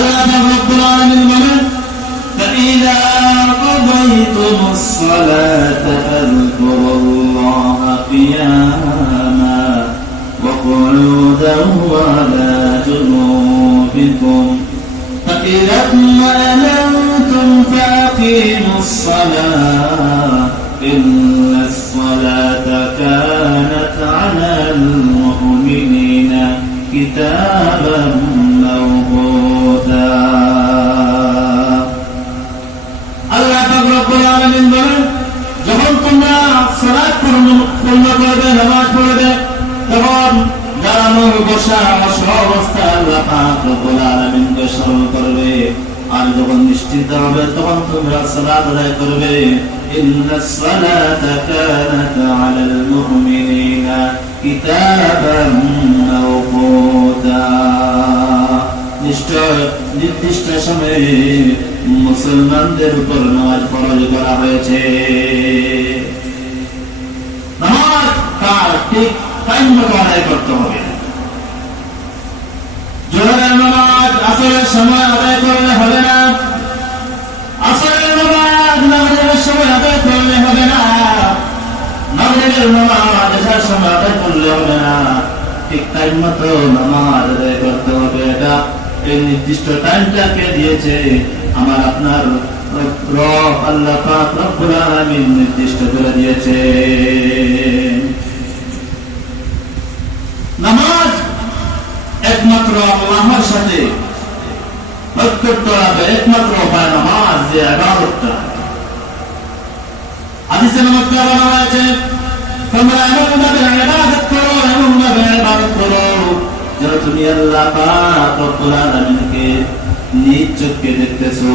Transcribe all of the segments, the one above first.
আল্লাহ রাব্বুল আলামিন বলেন فإذا قضيتم الصلاة فاذكروا الله قياما وقعودا وعلى جنوبكم فإذا اطمأننتم فأقيموا الصلاة إن الصلاة كانت على المؤمنين كتابا موقوتا আল্লাহ পাক রব্বুল আলামিন বলেন যখন তোমরা সালাত পূর্ণ করবে নামাজ পড়বে তখন দাঁড়ানো বসা অবস্থা আল্লাহ পাক রব্বুল আলামিনকে স্মরণ করবে আর যখন নিশ্চিত হবে তখন তোমরা সালাত আদায় করবে ইন্নাস সালাতা কানাত আলাল মুমিনিনা কিতাবান মাওকুতা নিশ্চয় নির্দিষ্ট সময়ে মুসলমানদের উপর নামাজ ফরজ করা হয়েছে নামাজ তার ঠিক টাইম মতো আদায় করতে হবে জোহরের নামাজ আসরের সময় আদায় করলে হবে না আসরের নামাজ মাগরিবের সময় আদায় করলে হবে না মাগরিবের নামাজ এশার সময় আদায় করলে হবে না ঠিক টাইম মতো নামাজ আদায় করতে হবে এটা এই নির্দিষ্ট টাইমটাকে দিয়েছে আমার আপনার রব আল্লাহ পাক রব্বুল আলামিন নির্দিষ্ট করে দিয়েছে নামাজ একমাত্র আল্লাহর সাথে ঐক্যবদ্ধ হবে একমাত্র উপায় নামাজ যে ইবাদতটা হাদিসে মধ্যে বলা হয়েছে তোমরা এমনভাবে ইবাদত করো এমনভাবে ইবাদত করো যেন তুমি আল্লাহ পাক রব্বুল আলামিনকে নিজ চোখে দেখতেছো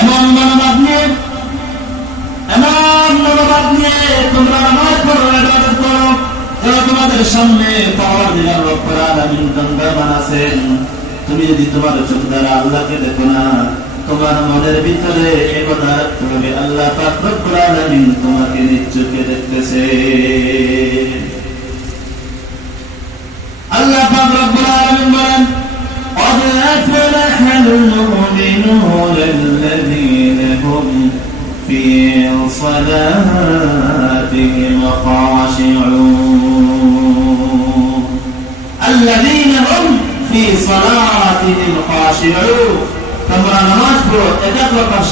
এমন মনোভাব নিয়ে তোমরা নামাজ পড়ো ইবাদত করো যেন তোমাদের সামনে পরওয়ারদিগার রব্বুল আলামিন দণ্ডায়মান আছেন তুমি যদি তোমার চোখ দ্বারা আল্লাহকে দেখো না তোমার মনের ভিতরে একথা রাখতে হবে আল্লাহ পাক রব্বুল আলামিন তোমাকে নিজ চোখে দেখতেছে আল্লাহ পাক রব্বুল আলামিন বলেন قد أفلح المؤمنون الذين هم في صلاتهم خاشعون الذين هم في صلاتهم خاشعون তোমরা নামাজ পড়ো একাগ্রতার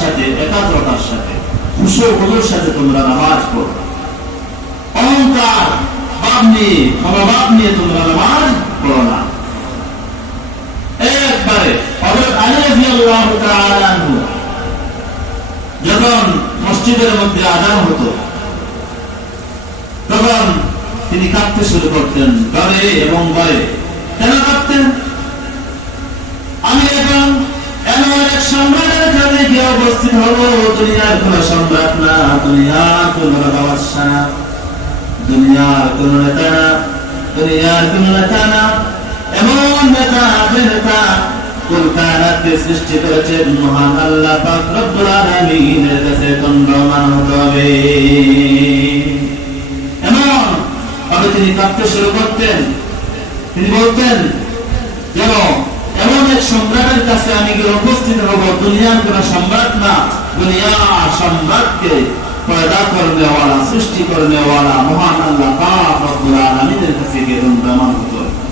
সাথে খুশুর সাথে তোমরা নামাজ পড়ো অহংকার ভাব নিয়ে তোমরা নামাজ পড়ো না একবারে হযরত আলী রাদিয়াল্লাহু তাআলা আনহু যখন মসজিদের মধ্যে আযান হতো তখন তিনি কাঁদতে শুরু করতেন ঘরে এবং ভয়ে কেন কাঁদতেন আমি এখন এমন এক সম্রাটের কাছে গিয়ে উপস্থিত হব দুনিয়ার কোন সম্রাট না দুনিয়ার কোন বাদশা না দুনিয়ার কোন নেতা না এমন নেতা যে নেতা কুল কায়নাতকে সৃষ্টি করেছেন মহান আল্লাহ পাক রব্বুল আলামিনের কাছে দণ্ডায়মান হতে হবে এমন ভাবে তিনি কাঁদতে শুরু করতেন তিনি বলতেন যেন এমন এক সম্রাটের কাছে আমি গিয়ে উপস্থিত হব দুনিয়ার কোন সম্রাট না দুনিয়ার সম্রাটকে পয়দা করনে ওয়ালা সৃষ্টি করনে ওয়ালা মহান আল্লাহ পাক রব্বুল আলামিনের কাছে গিয়ে দণ্ডায়মান হতে হবে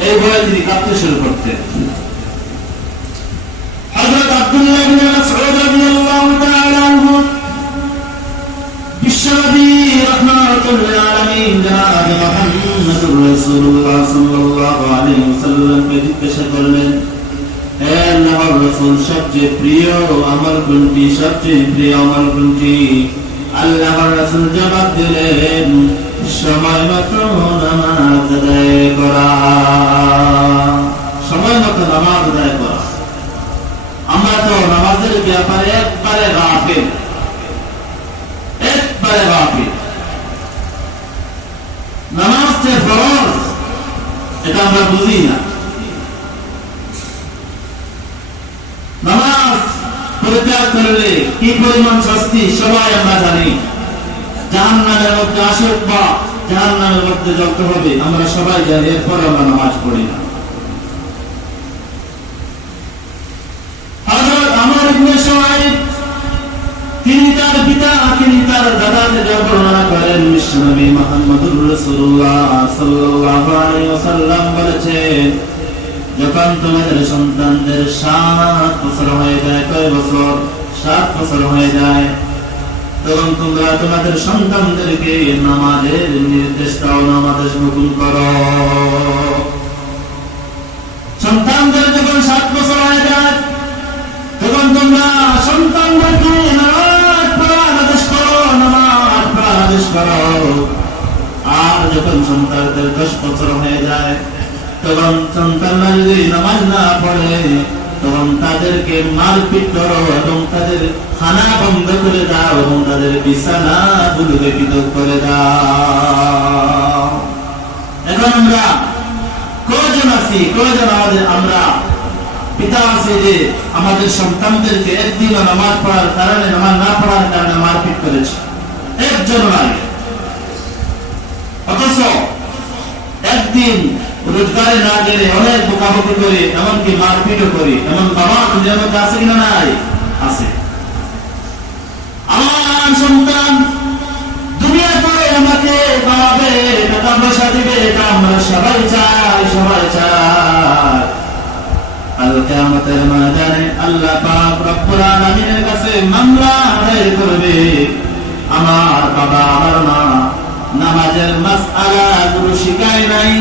এই ভয়ে তিনি কাঁদতে শুরু করতেন হযরত আব্দুল্লাহ ইবনে মাসউদ রাদিয়াল্লাহু তাআলা আনহু বিশ্বনবী রাহমাতুল লিল আলামিন জনাব মুহাম্মদুর রাসূলুল্লাহ সাল্লাল্লাহু আলাইহি ওয়াসাল্লামকে জিজ্ঞাসা করলেন হে আল্লাহর রাসূল সবচেয়ে প্রিয় আমল কোনটি সবচেয়ে প্রিয় আমল কোনটি আল্লাহর রাসূল জবাব দিলেন সময় মতো নামাজ আদায় করা সময় মতো নামাজ আদায় করা আমরা তো নামাজের ব্যাপারে একবারে গাফিল নামাজ যে ফরজ এটা আমরা বুঝি না নামাজ পরিত্যাগ করলে কি পরিমাণ শাস্তি সবাই আমরা জানি জাহান্নামের মধ্যে আসক বা জাহান্নামের মধ্যে যত হবে আমরা সবাই জানি এরপর আমরা নামাজ পড়ি না ইবনে শুআইব তিনি তার পিতা তিনি তার দাদা থেকে বর্ণনা করেন বিশ্বনবী মুহাম্মদুর রাসূলুল্লাহ সাল্লাল্লাহু আলাইহি ওয়াসাল্লাম বলেছেন যখন তোমাদের সন্তানদের 7 বছর হয়ে যায়, কয় বছর? 7 বছর হয়ে যায়, তখন তোমরা তোমাদের সন্তানদেরকে নামাজের নির্দেশ দাও, নামাজের হুকুম করো। সন্তানদের যখন 7 বছর হয়ে যায় তখন তোমরা সন্তানদেরকে নামাজ পড়ার আদেশ করো, নামাজ পড়ার আদেশ করো। আর যখন সন্তানদের 10 বছর হয়ে যায় তখন সন্তানরা যদি নামাজ না পড়ে তখন তাদেরকে মারপিট করো এবং তাদের খানা বন্ধ করে দাও এবং তাদের বিছানা গুলোকে পৃথক করে দাও। এখন আমরা কয়জন আছি, কয়জন আমরা পিতা আছে যে আমাদের সন্তানদেরকে একদিনও নামাজ পড়ার কারণে, নামাজ না পড়ার কারণে মারপিট করেছে? একজন নাই। অথচ একদিন রোজগারে না গেলে অনেক বোকাবকি করে, এমনকি মারপিটও করি, এমন বাবা দুনিয়ার মধ্যে আছে কিনা? নাই, আছে। আমার সন্তান দুনিয়াতে আমাকে খাওয়াবে, টাকা পয়সা দিবে, এটা আমরা সবাই চাই, সবাই চাই। কাল কিয়ামতের ময়দানে আল্লাহ পাক রব্বুল আলামিনের কাছে মামলা আদায় করবে, আমার বাবা আমার মা নামাজের মাসআলা গুলো শিখায় নাই,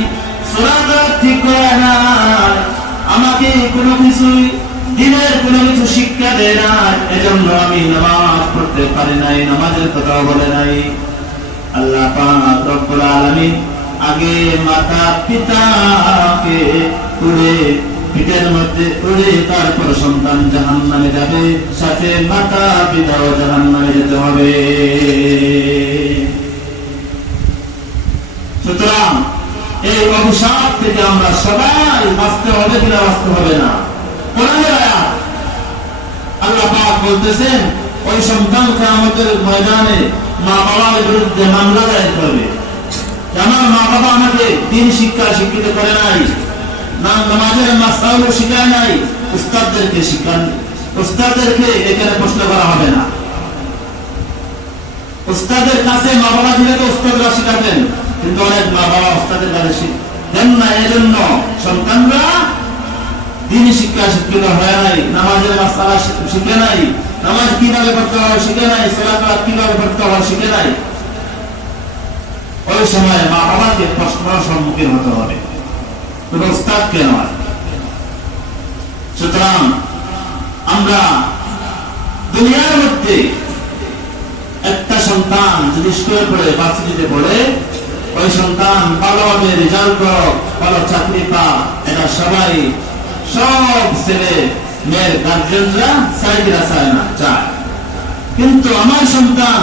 সূরাটা ঠিক করে নাই, আমাকে কোনো কিছু দিনের কোনো কিছু শিক্ষা দেয় না, এজন্য আমি নামাজ পড়তে পারি নাই, নামাজের কথা বলে নাই। আল্লাহ পাক রব্বুল আলামিন আগে মাতা পিতাকে উড়ে পিঠের মধ্যে উড়ে তারপর সন্তান জাহান্নামে যাবে, সাথে মাতা পিতাও জাহান্নামে যেতে হবে। সুতরাং এই অভিশাপ থেকে আমরা সবাই বাঁচতে হবে কিনা? বাঁচতে হবে না। কোরআনের আয়াত আল্লাহ পাক বলতেছেন ওই সন্তান কিয়ামতের ময়দানে মা বাবার বিরুদ্ধে মামলা দায়ের করবে, আমার মা বাবা আমাকে দ্বীন শিক্ষা শিক্ষিত করে নাই, নামাজের মাসআলা শিখায় নাই, উস্তাদদেরকে শিখান, উস্তাদদেরকে এখানে প্রশ্ন করা হবে না। উস্তাদের কাছে মা বাবা দিলে তো উস্তাদরা শিখাতেন, কিন্তু অনেক মা বাবা উস্তাদের কাছে দেন না, এজন্য সন্তানরা দ্বীন শিক্ষা শিক্ষিত হয় নাই, নামাজের মাসআলা শিখে নাই, নামাজ কিভাবে পড়তে হয় শিখে নাই, সালাত কিভাবে পড়তে হয় শিখে নাই। ওই সময় মা বাবাকে প্রশ্নের সম্মুখীন হতে হবে, কোনো উস্তাদকে নয়। সুতরাং আমরা দুনিয়ার মধ্যে একটা সন্তান যদি স্কুলে পড়ে, ভার্সিটিতে পড়ে, ওই সন্তান ভালোভাবে রেজাল্ট করুক, ভালো চাকরি পা, এটা সবাই, সব ছেলে মেয়ের গার্জেনরা চাইরা চায় না, চায়। কিন্তু আমার সন্তান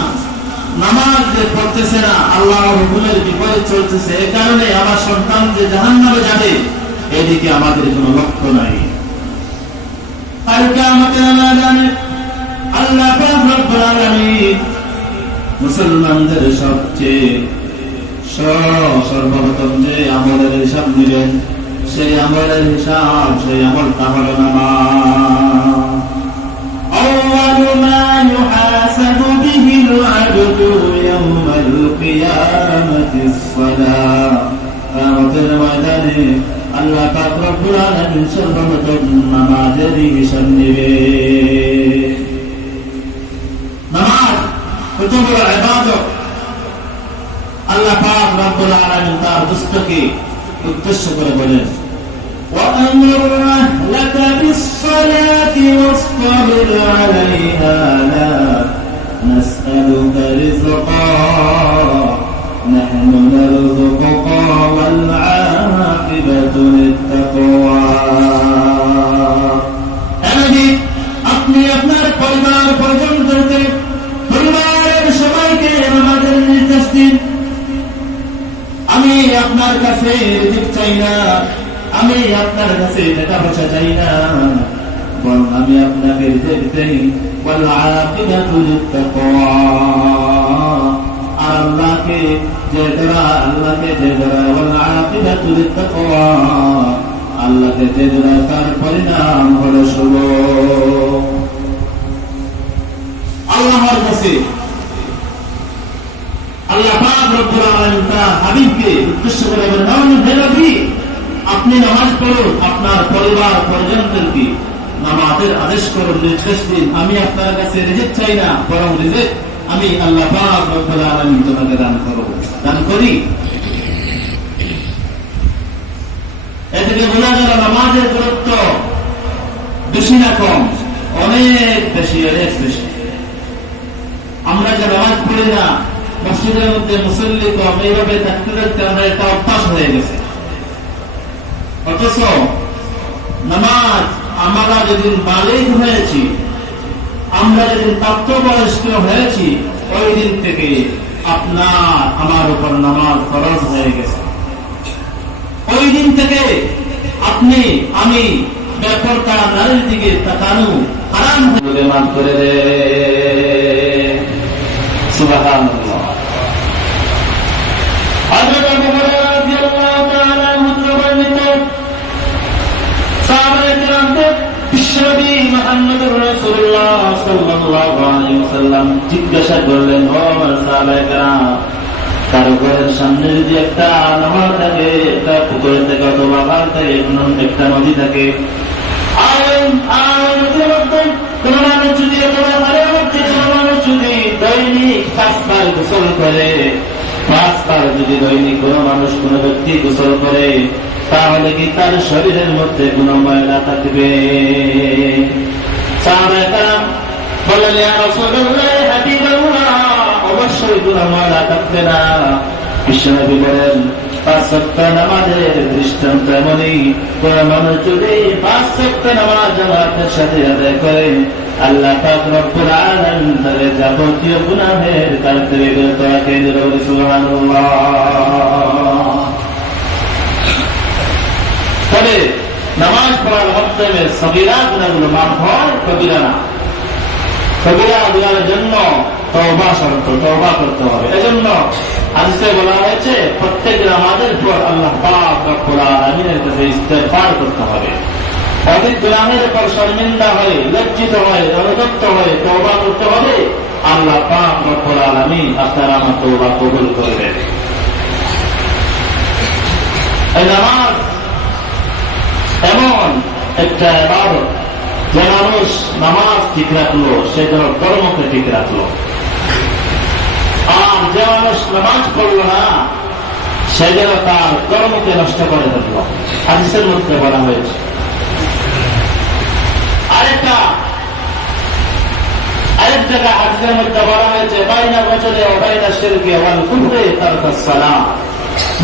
নামাজ যে পড়তেছে না, আল্লাহর হুকুমের বিপরীত চলতেছে, এই কারণে আমার সন্তান যে জাহান্নামে যাবে, এদিকে আমাদের কোনো লক্ষ্য নাই। কাল কিয়ামতের ময়দানে আল্লাহ পাক রব্বুল আলামিন মুসলমানদের সবচেয়ে সর্বপ্রথম যে আমলের হিসাব নেবেন, সেই আমলের হিসাব, সেই আমলটা হলো নামাজ। আউয়ালু মা ইউহাসাবু বিহিল আবদু ইয়াওমাল কিয়ামাতিস সালাহ। কিয়ামতের ময়দানে আল্লাহ পাক রব্বুল আলামিন সর্বপ্রথম নামাজের হিসাব নেবে। নামাজ কত বড় ইবাদত! আল্লাহ পাক রব্বুল আলামিন তার দুষ্টকে উদ্দেশ্য করে বলেন, وَأَمُرْ أَهْلَكَ بِالصَّلَاةِ وَاصْطَبِرْ عَلَيْهَا لَا نَسْأَلُكَ رِزْقًا نَحْنُ نَرْزُقُكَ وَالْعَاقِبَةُ لِلتَّقْوَى। আপনি আপনার পরিবার পরিজনদেরকে, পরিবারের সবাইকে আমাদের নির্দেশ দিন। আমি আপনার কাছে রিজিক চাই না, আমি আপনার কাছে টাকা পয়সা চাই না, বরং আমি আপনাকে রিজিক দেই। ওয়াল আকিবাতু লিত্তাকওয়া, আল্লাহকে যে যারা, ওয়াল আকিবাতু লিত্তাকওয়া, আল্লাহকে যে যারা, তার পরিণাম হলো শুভ। কাছে আল্লাহ পাক রব্বুল আলামিন তার হাবিবকে উদ্দেশ্য করে বলেন, হে নবী, আপনি নামাজ পড়ুন, আপনার পরিবার পরিজনদেরকে নামাজের আদেশ করুন, নির্দেশ দিন। আমি আপনার কাছে রিজিক চাই না, বরং রিজিক আমি আল্লাহ পাক রব্বুল আলামিন তোমাকে দান করি। এদিকে বোঝা গেল নামাজের গুরুত্ব বেশি না কম? অনেক বেশি, অনেক বেশি। আমরা যে নামাজ পড়ি না, মসজিদের মধ্যে মুসল্লি কম, এইভাবে থাকতে থাকতে আমরা একটা অভ্যাস হয়ে গেছে। অথচ নামাজ আমরা যেদিন বালিগ হয়েছি, আমরা যেদিন প্রাপ্তবয়স্ক হয়েছি, ওই দিন থেকে আপনার আমার উপর নামাজ ফরজ হয়ে গেছে। ওই দিন থেকে আপনি আমি বেপরদা নারীর দিকে তাকানো হারাম বলে মান করে রে। সুবহানাল্লাহ। হযরত আবু হুরায়রা রাদিয়াল্লাহু তাআলা বর্ণিত সাহাবায়ে কেরামদের বিশ্বনবী মুহাম্মদুর রাসূলুল্লাহ সাল্লাল্লাহু আলাইহি ওয়াসাল্লাম জিজ্ঞাসা করলেন, ও আমার সাহাবায়ে কেরাম, কারো ঘরের সামনে যদি একটা নামাজ থাকে, একটা পুকুরের থেকে অথবা খাল থাকে, একটা নদী থাকে, কোন মানুষ যদি অথবা ঘরের মধ্যে কোন মানুষ যদি দৈনিক 5 বার গোসল করে, 5 বার যদি দৈনিক কোন মানুষ কোন ব্যক্তি গোসল করে, তাহলে কি তার শরীরের মধ্যে কোন ময়লা থাকবে? সাহাবায়ে কেরাম বললেন, ইয়া রাসূলুল্লাহ, হাবিবাল্লাহ, অবশ্যই কোন ময়লা থাকবে না। বিশ্বনবী বলেন, 5 ওয়াক্ত নামাজের দৃষ্টান্ত এমনই, কোন মানুষ যদি 5 ওয়াক্ত নামাজ জামাতের সাথে আদায় করে, আল্লাহ পাক রব্বুল আলামিন তার যাবতীয় গুনাহের কাজ থেকে বিরত রাখেন। সুবহানাল্লাহ। তবে নামাজ পড়ার মাধ্যমে সগীরা গুনাহগুলো মাফ হয়, কবিরা না। কবিরা গুনাহের জন্য তওবা করতে হবে। এজন্য হাদিসে বলা হয়েছে, প্রত্যেক নামাজের পর আল্লাহ পাক রব্বুল আলামিনের কাছে ইস্তিগফার করতে হবে। অধিক গুনাহের পর শর্মিন্দা হয়ে, লজ্জিত হয়ে, অনুতপ্ত হয়ে তওবা করতে হবে। আল্লাহ পাক রব্বুল আলামিন আপনার আমার তওবা কবুল করবেন। এই নামাজ এমন একটা ইবাদত, যে মানুষ নামাজ ঠিক রাখলো, সে যেন কর্মকে ঠিক রাখলো। আর যে মানুষ নামাজ পড়লো না, সে যেন তার কর্মকে নষ্ট করে ফেলল। হাদিসের মধ্যে বলা হয়েছে। আরেক জায়গায় হাদিসের মধ্যে বলা হয়েছে, বাইনা বচনে ও বাইনা শিরকে ওয়াল কুফরি তারকাস সালাত।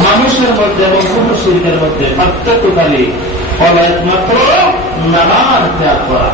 মানুষের মধ্যে এবং কুফর শিরকের মধ্যে পার্থক্যকারী হলো একমাত্র নামাজ ত্যাগ করা।